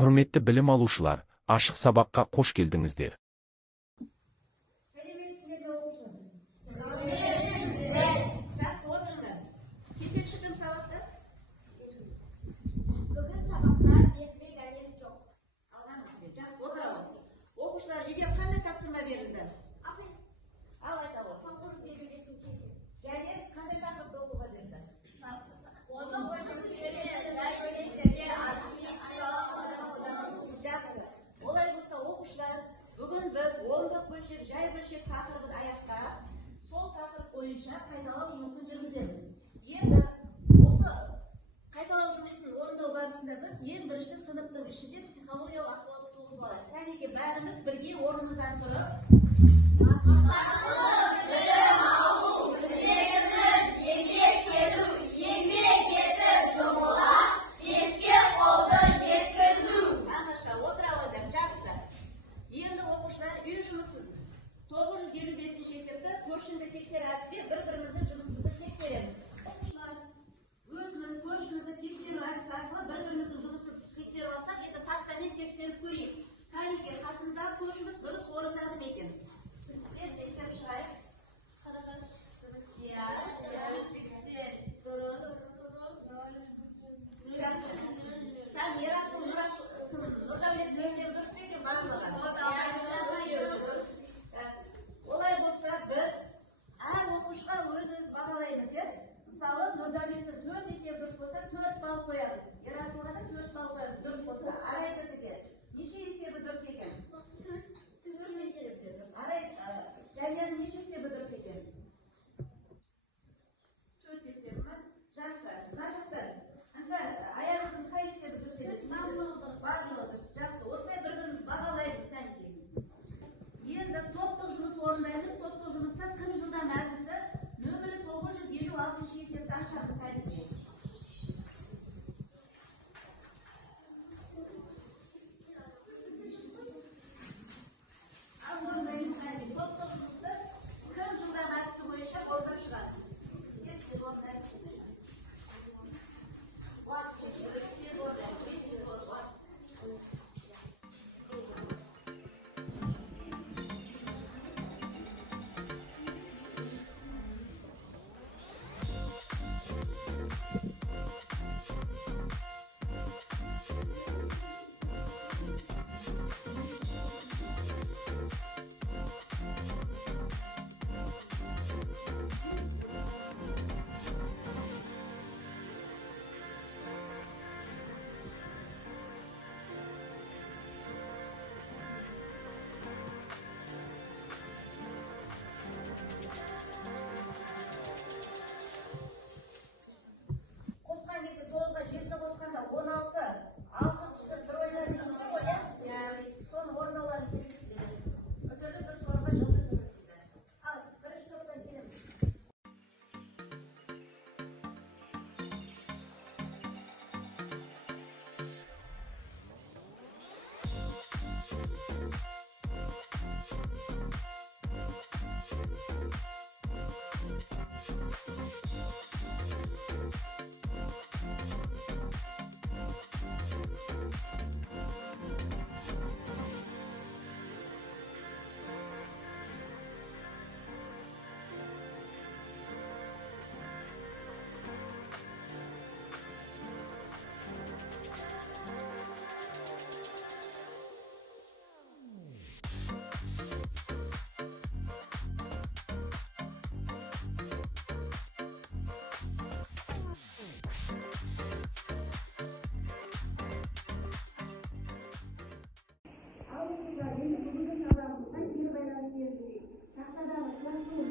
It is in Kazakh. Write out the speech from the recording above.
Құрметті білім алушылар, ашық сабаққа қош келдіңіздер. Сәлеметсіздер ме оқушылар? Сәлеметсіздер. Жақсы отырыңдар. Кесек шықтым сабақты? Бүгін сабақта ертерек әлем жоқ. Алған жақсы отыра отыр. Оқушылар үйге қандай тапсырма берілді? Ал айта ғой. 955 есеп. Және қандай тақырыпты оқуға берді? Жақсы. Олай болса оқушылар, бүгін біз ондық бөлшек, жай бөлшек тақырыбын аяқтап, сол тақырып бойынша қайталау жұмысын жүргіземіз. Енді осы қайталау жұмысын орындау барысында біз ең бірінші сыныптың ішінде психологиялық ахуалды туғызып алайық. Кәнеки бәріміз бірге орнымыздан тұрып, үй жұмысын 955 есепті көршіңді тексер әдісімен бір-біріміздің жұмысымызды тексереміз. Оқушылар, өзіміз көршімізді тексеру әдісі арқылы бір-біріміздің жұмысын тексеріп алсақ, енді тақтамен тексеріп көрейік. Кәнеки қасымыздағы көршіміз дұрыс орындады ма екен? Тез тексеріп шығайық. 43 дұрыс, иә. 80 дұрыс. Там Ерасыл, Нұрдәулет тексеріп дұрыс па екен барлығы? Олай болса, біз әр оқушыға өз-өз бағалаймыз, мысалы, Нұрдәулеттің 4 есеп дұрыс болса, 4 балл қоямыз. Ерасылға да 4 балл қоямыз, дұрыс болса. Арайтіге неше есебі дұрыс екен? 4 есебі дұрыс. Жәнияның неше есебі дұрыс екен? 4 есебі ма? Жақсы. Нашықтар, аяғының қай есебі дұрыс екен? Барлығы дұрыс. Жақсы. Осылай бір-біріміз бағалаймыз, кәнеки. Енді топтық жұмыс орындаймыз. Топтық жұмыста кім жылдам әдісі нөмірі 956 есепті ашамыз кәнеки. Ал орындаймыз кәнеки. Топтық жұмысты кім жылдам әдісі бойынша орындап шығамыз. Тез орындаймыз. Уақыт шешеміз. Тез орындаймыз. Қосқан кезде 9-ға 7 қосқанда 16, 6 түсіп бір ойындар дейсіздер ғой, соны орындауларын келесіздер. Өтелі дұрыс орынға жылдыңыздар. Ал, бірінші топтан келеміз. Енді бүгінгі сабағымызға кері байланыс берілейік. Тақтадағы классрум